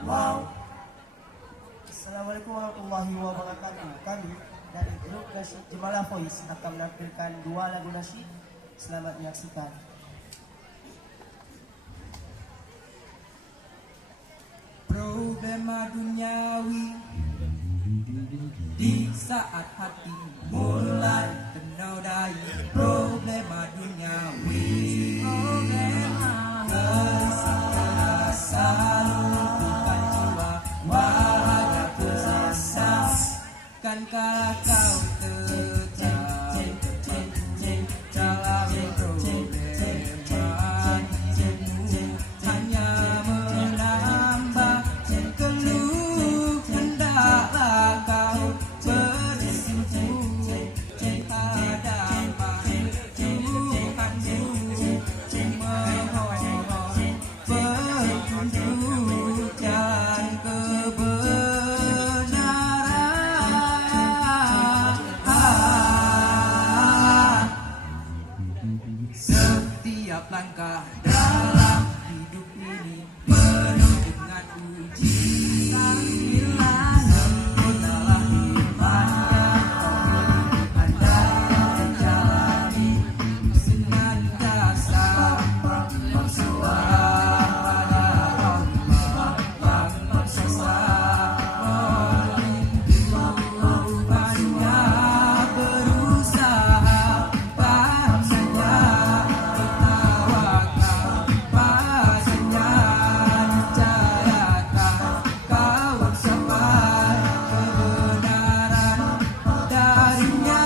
Wow. Assalamualaikum warahmatullahi wabarakatuh. Kami dari grup Nasyid Jemalah Voice akan menampilkan 2 lagu nasyid. Selamat menyaksikan. Problema duniawi di saat hati mulai ternodai. Problema duniawi, gelisah terasa, lumpuhkan jiwa, wahai tersesat. Kankah kau terjadi dalam problema hidupmu, hanya menambah keluh. Hendaklah kau bersimpu di hadapan Tuhanmu, memohon petunjuk jalan kebenaran. Setiap langkah dalam hidup ini penuh dengan ujian. Sempurnalah iman yang Anda jalani, senantiasa bersuara pada Allah yang berkuasa melindunginya. Berusaha tak saja bertawakal padanya, niscayakan kau sampai kebenaran darinya.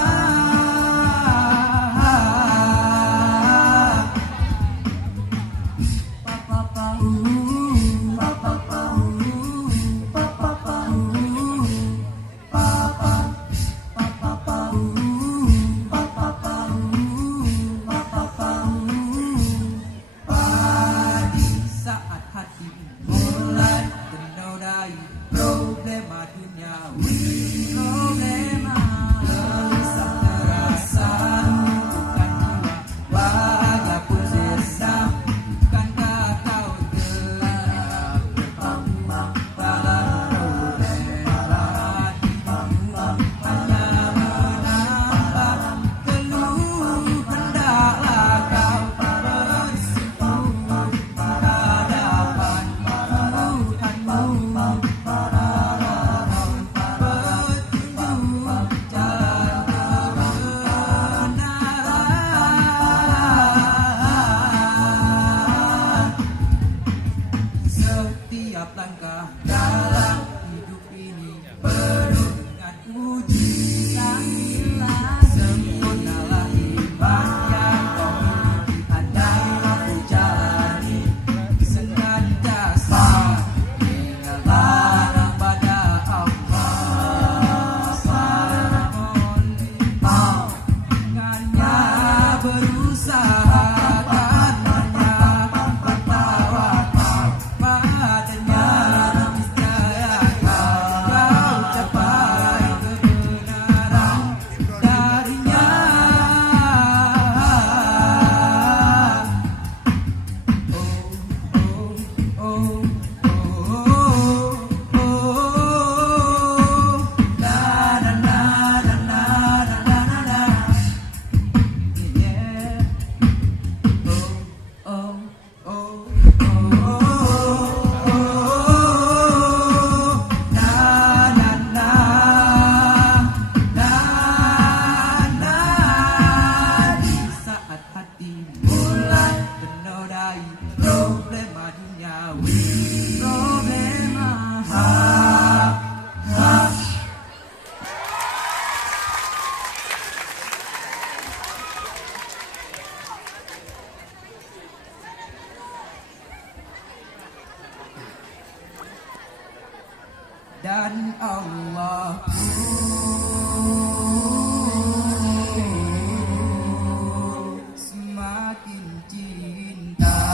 Di saat hati mulai ternodai, problema duniawi, gelisah terasa, lumpuhkan jiwa, wahai tersesat. Kankah kau telah terpampang dalam problema hidupmu, hanya menambah keluh. Hendaklah kau bersimpu di hadapan Tuhanmu, petunjuk jalan kebenaran. Setiap langkah dalam hidup ini penuh dengan ujian. Sempurnalah iman yang kau miliki, andailah ku jalani, senantiasa ingatlah pada Allah. Dengannya berusaha, karenanya bertawakal padanya, niscayakan kau capai kebenaran darinya. Di saat hati mulai ternodai, problema duniawi, problema dan Allah semakin cinta.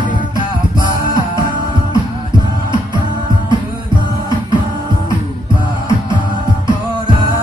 Betapa kehidupan orang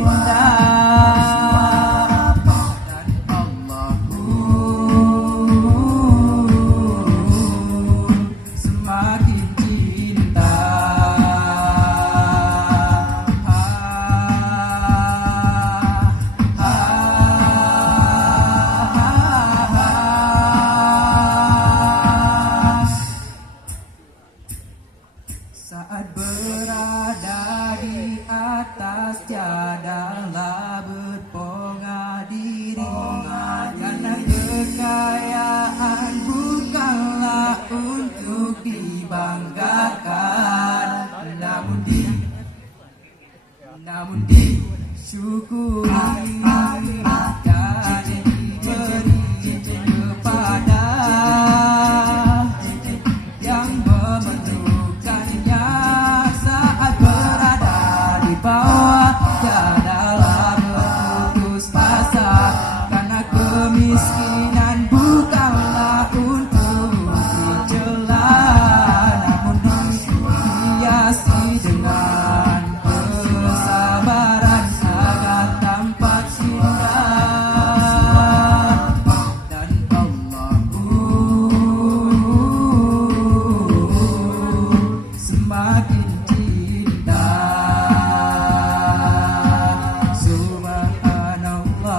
cinta dan Allah semakin cinta. Saat berada di atas tiadalah berponga diri, karena kekayaan bukanlah untuk dibanggakan, namun disyukuri dan diberi kepada yang memerlukannya. Saat berada di bawah tiadalah berputus asa, karena kemiskinan bukanlah untuk dicela, namun dihiasi dengan kesabaran agar tampak indah. Dan Allah semakin cinta. Subhanallah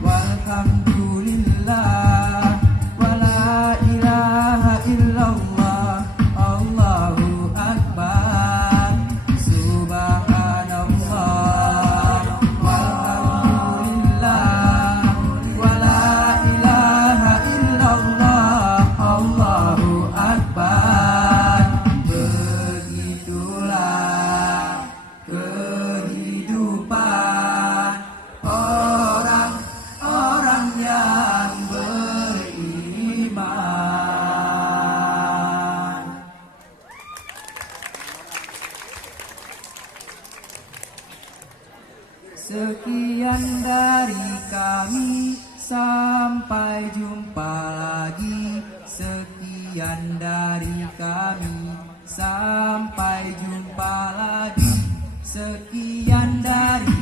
walhamdulillah wala ilaha illallah Allahu akbar. Subhanallah walhamdulillah wala ilaha illallah Allahu akbar. Begitulah kehidupan orang-orang yang beriman. Sekian dari kami, sampai jumpa lagi. Sekian dari kami, sampai jumpa lagi. Sekian dari